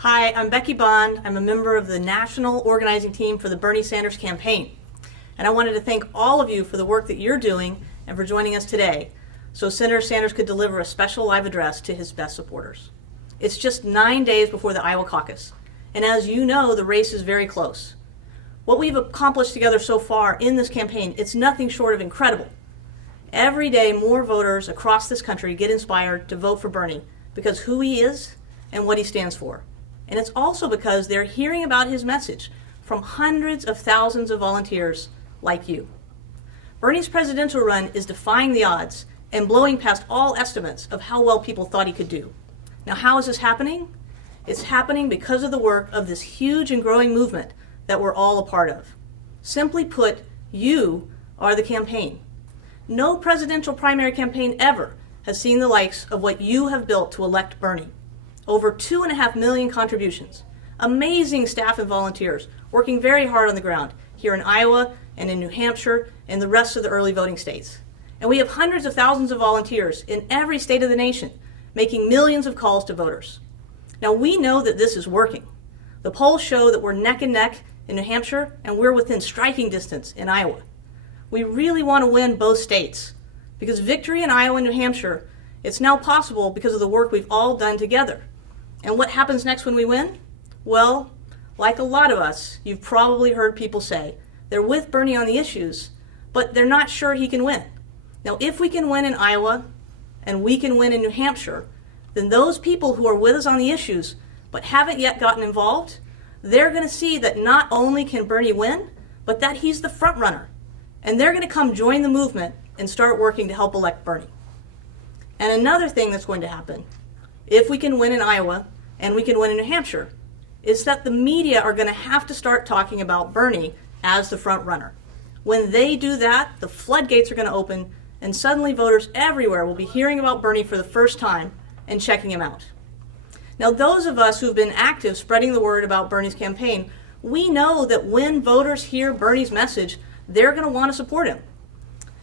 Hi, I'm Becky Bond. I'm a member of the national organizing team for the Bernie Sanders campaign. And I wanted to thank all of you for the work that you're doing and for joining us today so Senator Sanders could deliver a special live address to his best supporters. It's just 9 days before the Iowa caucus. And as you know, the race is very close. What we've accomplished together so far in this campaign, it's nothing short of incredible. Every day, more voters across this country get inspired to vote for Bernie because who he is and what he stands for. And it's also because they're hearing about his message from hundreds of thousands of volunteers like you. Bernie's presidential run is defying the odds and blowing past all estimates of how well people thought he could do. Now, how is this happening? It's happening because of the work of this huge and growing movement that we're all a part of. Simply put, you are the campaign. No presidential primary campaign ever has seen the likes of what you have built to elect Bernie. Over 2.5 million contributions, amazing staff and volunteers working very hard on the ground here in Iowa and in New Hampshire and the rest of the early voting states. And we have hundreds of thousands of volunteers in every state of the nation making millions of calls to voters. Now we know that this is working. The polls show that we're neck and neck in New Hampshire and we're within striking distance in Iowa. We really want to win both states because victory in Iowa and New Hampshire, it's now possible because of the work we've all done together. And what happens next when we win? Well, like a lot of us, you've probably heard people say they're with Bernie on the issues, but they're not sure he can win. Now, if we can win in Iowa and we can win in New Hampshire, then those people who are with us on the issues but haven't yet gotten involved, they're going to see that not only can Bernie win, but that he's the front runner. And they're going to come join the movement and start working to help elect Bernie. And another thing that's going to happen, if we can win in Iowa and we can win in New Hampshire, is that the media are going to have to start talking about Bernie as the front runner. When they do that, the floodgates are going to open and suddenly voters everywhere will be hearing about Bernie for the first time and checking him out. Now, those of us who've been active spreading the word about Bernie's campaign, we know that when voters hear Bernie's message, they're going to want to support him.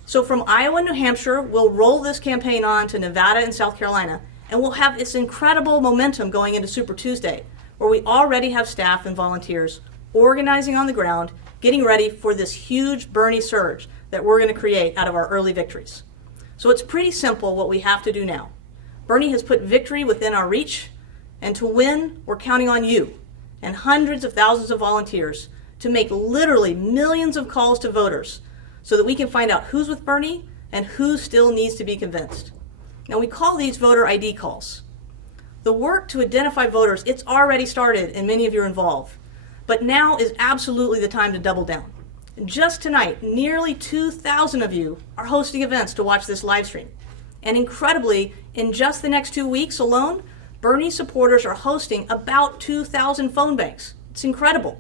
So from Iowa and New Hampshire, we'll roll this campaign on to Nevada and South Carolina, and we'll have this incredible momentum going into Super Tuesday, where we already have staff and volunteers organizing on the ground, getting ready for this huge Bernie surge that we're going to create out of our early victories. So it's pretty simple what we have to do now. Bernie has put victory within our reach, and to win, we're counting on you and hundreds of thousands of volunteers to make literally millions of calls to voters so that we can find out who's with Bernie and who still needs to be convinced. Now, we call these voter ID calls. The work to identify voters, it's already started and many of you are involved. But now is absolutely the time to double down. Just tonight, nearly 2,000 of you are hosting events to watch this live stream. And incredibly, in just the next 2 weeks alone, Bernie supporters are hosting about 2,000 phone banks. It's incredible.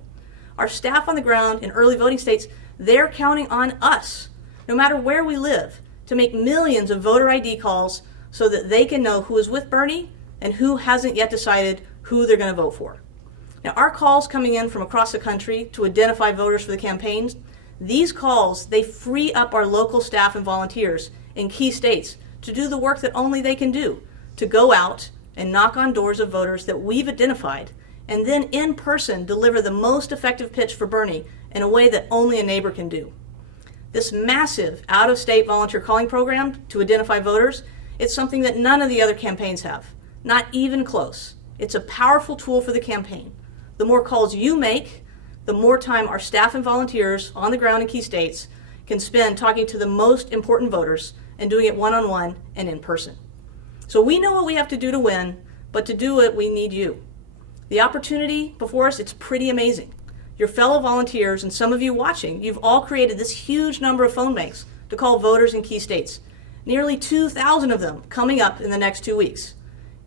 Our staff on the ground in early voting states, they're counting on us, no matter where we live, to make millions of voter ID calls so that they can know who is with Bernie and who hasn't yet decided who they're going to vote for. Now, our calls coming in from across the country to identify voters for the campaigns, these calls, they free up our local staff and volunteers in key states to do the work that only they can do, to go out and knock on doors of voters that we've identified, and then in person deliver the most effective pitch for Bernie in a way that only a neighbor can do. This massive out-of-state volunteer calling program to identify voters, it's something that none of the other campaigns have, not even close. It's a powerful tool for the campaign. The more calls you make, the more time our staff and volunteers on the ground in key states can spend talking to the most important voters and doing it one-on-one and in person. So we know what we have to do to win, but to do it, we need you. The opportunity before us, it's pretty amazing. Your fellow volunteers and some of you watching, you've all created this huge number of phone banks to call voters in key states. Nearly 2,000 of them coming up in the next 2 weeks.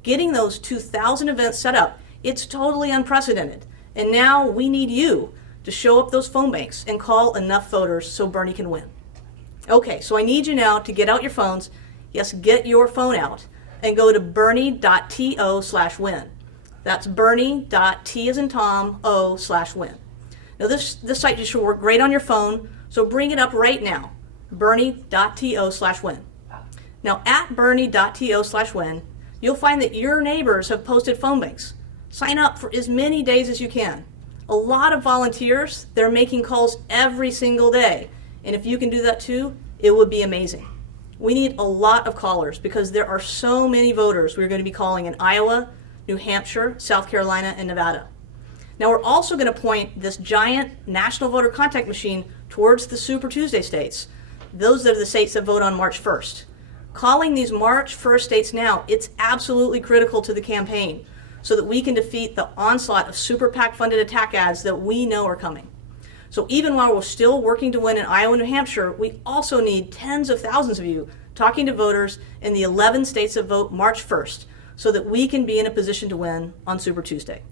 Getting those 2,000 events set up, it's totally unprecedented. And now we need you to show up those phone banks and call enough voters so Bernie can win. Okay, so I need you now to get out your phones. Yes, get your phone out and go to bernie.to/win. That's bernie.t as in Tom, o/win. Now this site just should work great on your phone, so bring it up right now, bernie.to/win. Now at bernie.to/win, you'll find that your neighbors have posted phone banks. Sign up for as many days as you can. A lot of volunteers, they're making calls every single day. And if you can do that too, it would be amazing. We need a lot of callers because there are so many voters we're going to be calling in Iowa, New Hampshire, South Carolina, and Nevada. Now we're also going to point this giant national voter contact machine towards the Super Tuesday states. Those are the states that vote on March 1st. Calling these March 1st states now, it's absolutely critical to the campaign so that we can defeat the onslaught of super PAC funded attack ads that we know are coming. So even while we're still working to win in Iowa and New Hampshire, we also need tens of thousands of you talking to voters in the 11 states that vote March 1st so that we can be in a position to win on Super Tuesday.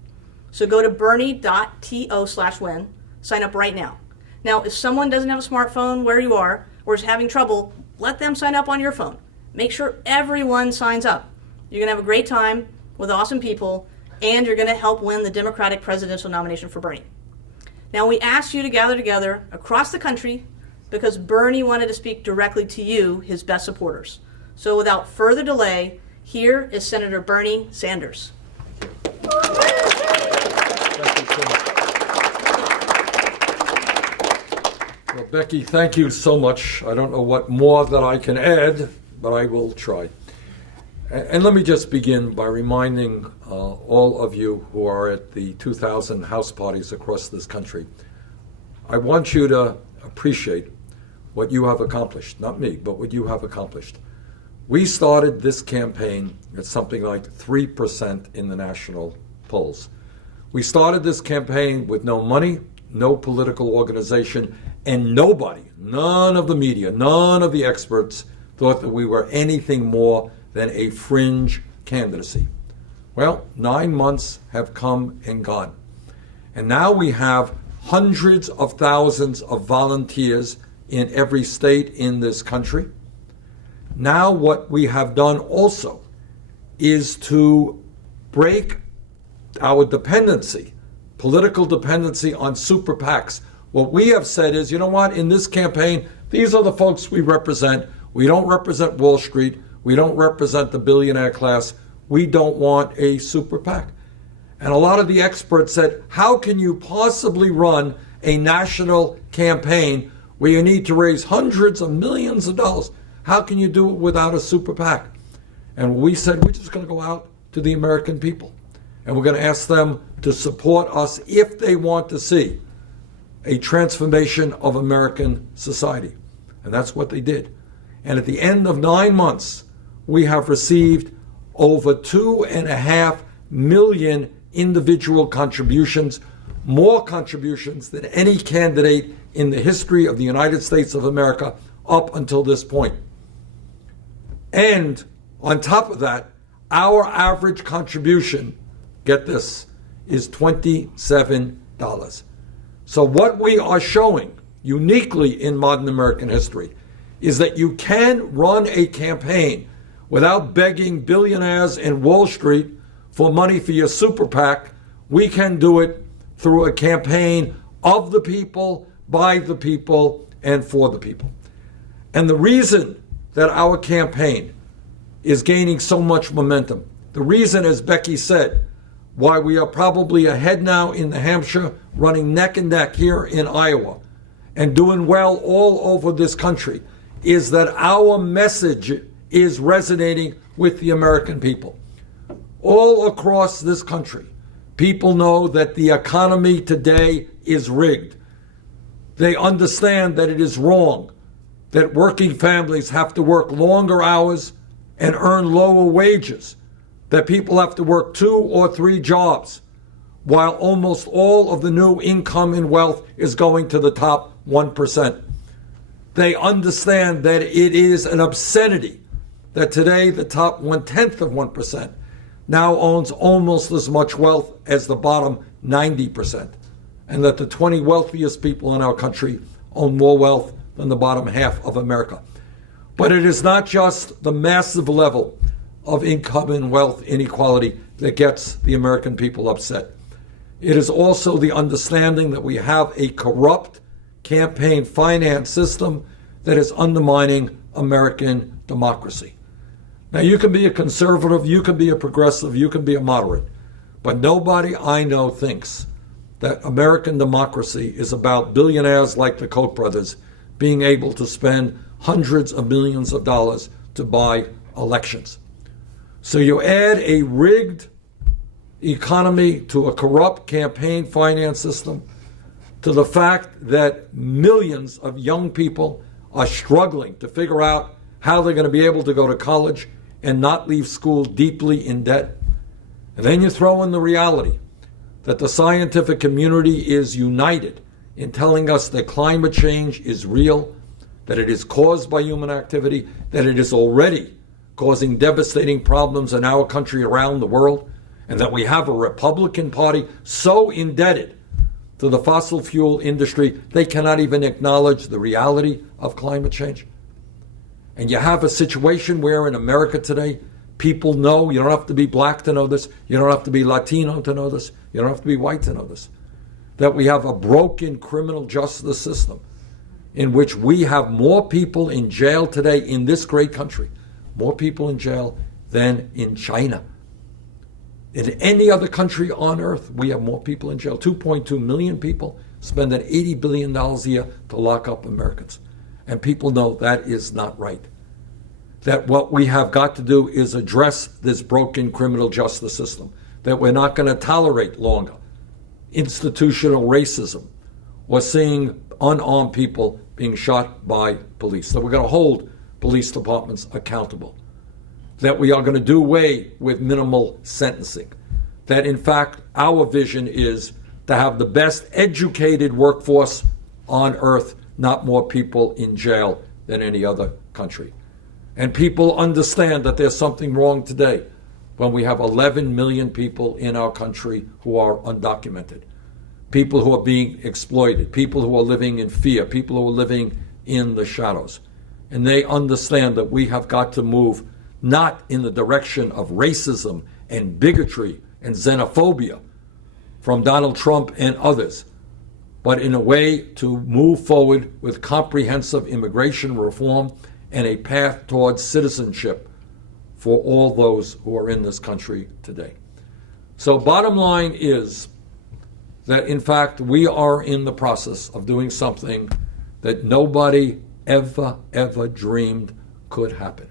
So go to bernie.to/win, sign up right now. Now, if someone doesn't have a smartphone where you are or is having trouble, let them sign up on your phone. Make sure everyone signs up. You're going to have a great time with awesome people, and you're going to help win the Democratic presidential nomination for Bernie. Now, we asked you to gather together across the country because Bernie wanted to speak directly to you, his best supporters. So without further delay, here is Senator Bernie Sanders. Well, Becky, thank you so much. I don't know what more that I can add, but I will try. And let me just begin by reminding all of you who are at the 2,000 house parties across this country, I want you to appreciate what you have accomplished. Not me, but what you have accomplished. We started this campaign at something like 3% in the national polls. We started this campaign with no money, no political organization, and nobody, none of the media, none of the experts thought that we were anything more than a fringe candidacy. Well, 9 months have come and gone. And now we have hundreds of thousands of volunteers in every state in this country. Now what we have done also is to break our dependency, political dependency on super PACs. What we have said is, you know what, in this campaign, these are the folks we represent. We don't represent Wall Street. We don't represent the billionaire class. We don't want a super PAC. And a lot of the experts said, how can you possibly run a national campaign where you need to raise hundreds of millions of dollars? How can you do it without a super PAC? And we said, we're just going to go out to the American people. And we're going to ask them to support us if they want to see a transformation of American society. And that's what they did. And at the end of 9 months, we have received over 2.5 million individual contributions, more contributions than any candidate in the history of the United States of America up until this point. And on top of that, our average contribution, get this, is $27. So what we are showing uniquely in modern American history is that you can run a campaign without begging billionaires in Wall Street for money for your super PAC. We can do it through a campaign of the people, by the people, and for the people. And the reason that our campaign is gaining so much momentum, the reason, as Becky said, why we are probably ahead now in New Hampshire, running neck and neck here in Iowa, and doing well all over this country, is that our message is resonating with the American people. All across this country, people know that the economy today is rigged. They understand that it is wrong, that working families have to work longer hours and earn lower wages, that people have to work 2 or 3 jobs, while almost all of the new income and wealth is going to the top 1%. They understand that it is an obscenity that today the top 1/10 of 1% now owns almost as much wealth as the bottom 90%, and that the 20 wealthiest people in our country own more wealth than the bottom half of America. But it is not just the massive level of income and wealth inequality that gets the American people upset. It is also the understanding that we have a corrupt campaign finance system that is undermining American democracy. Now, you can be a conservative, you can be a progressive, you can be a moderate, But nobody I know thinks that American democracy is about billionaires like the Koch brothers being able to spend hundreds of millions of dollars to buy elections. So you add a rigged economy to a corrupt campaign finance system, to the fact that millions of young people are struggling to figure out how they're going to be able to go to college and not leave school deeply in debt. And then you throw in the reality that the scientific community is united in telling us that climate change is real, that it is caused by human activity, that it is already causing devastating problems in our country around the world, and that we have a Republican Party so indebted to the fossil fuel industry they cannot even acknowledge the reality of climate change. And you have a situation where in America today, people know, you don't have to be black to know this, you don't have to be Latino to know this, you don't have to be white to know this, that we have a broken criminal justice system in which we have more people in jail today in this great country, more people in jail than in China. In any other country on earth, we have more people in jail. 2.2 million people, spending $80 billion a year to lock up Americans. And people know that is not right. That what we have got to do is address this broken criminal justice system. That we're not going to tolerate longer institutional racism or seeing unarmed people being shot by police. That we're going to hold police departments accountable. That we are going to do away with minimal sentencing. That in fact, our vision is to have the best educated workforce on earth, not more people in jail than any other country. And people understand that there's something wrong today when we have 11 million people in our country who are undocumented, people who are being exploited, people who are living in fear, people who are living in the shadows. And they understand that we have got to move not in the direction of racism and bigotry and xenophobia from Donald Trump and others, but in a way to move forward with comprehensive immigration reform and a path towards citizenship for all those who are in this country today. So bottom line is that in fact we are in the process of doing something that nobody ever dreamed could happen.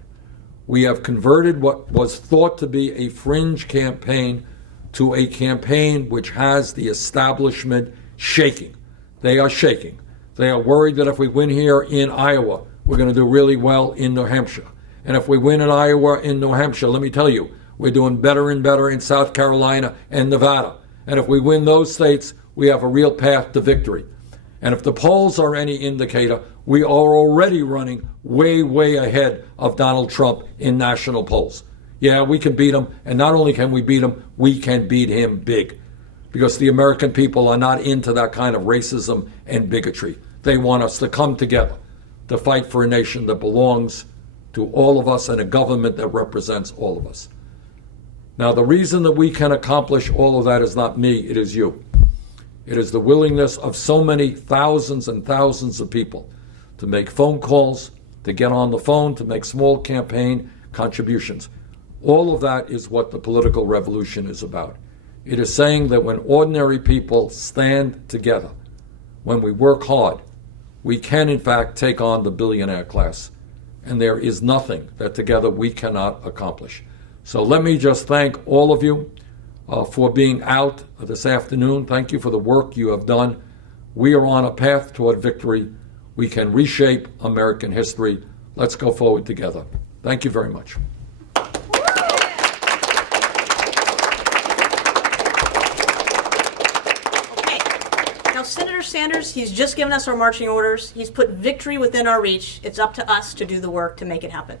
We have converted what was thought to be a fringe campaign to a campaign which has the establishment shaking. They are shaking. They are worried that if we win here in Iowa, we're going to do really well in New Hampshire. And if we win in Iowa and New Hampshire, let me tell you, we're doing better and better in South Carolina and Nevada. And if we win those states, we have a real path to victory. And if the polls are any indicator, we are already running way ahead of Donald Trump in national polls. Yeah, we can beat him, and not only can we beat him, we can beat him big. Because the American people are not into that kind of racism and bigotry. They want us to come together to fight for a nation that belongs to all of us and a government that represents all of us. Now, the reason that we can accomplish all of that is not me, it is you. It is the willingness of so many thousands and thousands of people to make phone calls, to get on the phone, to make small campaign contributions. All of that is what the political revolution is about. It is saying that when ordinary people stand together, when we work hard, we can in fact take on the billionaire class. And there is nothing that together we cannot accomplish. So let me just thank all of you for being out this afternoon. Thank you for the work you have done. We are on a path toward victory. We can reshape American history. Let's go forward together. Thank you very much. Senator Sanders, he's just given us our marching orders. He's put victory within our reach. It's up to us to do the work to make it happen.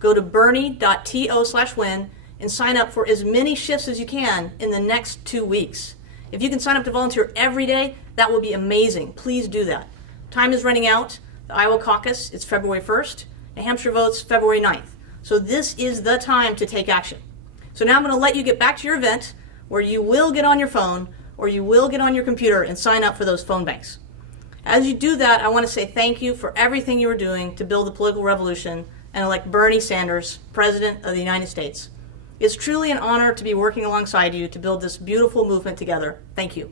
Go to bernie.to/win and sign up for as many shifts as you can in the next 2 weeks. If you can sign up to volunteer every day, that will be amazing. Please do that. Time is running out. The Iowa caucus is February 1st. New Hampshire votes February 9th. So this is the time to take action. So now I'm going to let you get back to your event where you will get on your phone or you will get on your computer and sign up for those phone banks. As you do that, I want to say thank you for everything you are doing to build the political revolution and elect Bernie Sanders, President of the United States. It's truly an honor to be working alongside you to build this beautiful movement together. Thank you.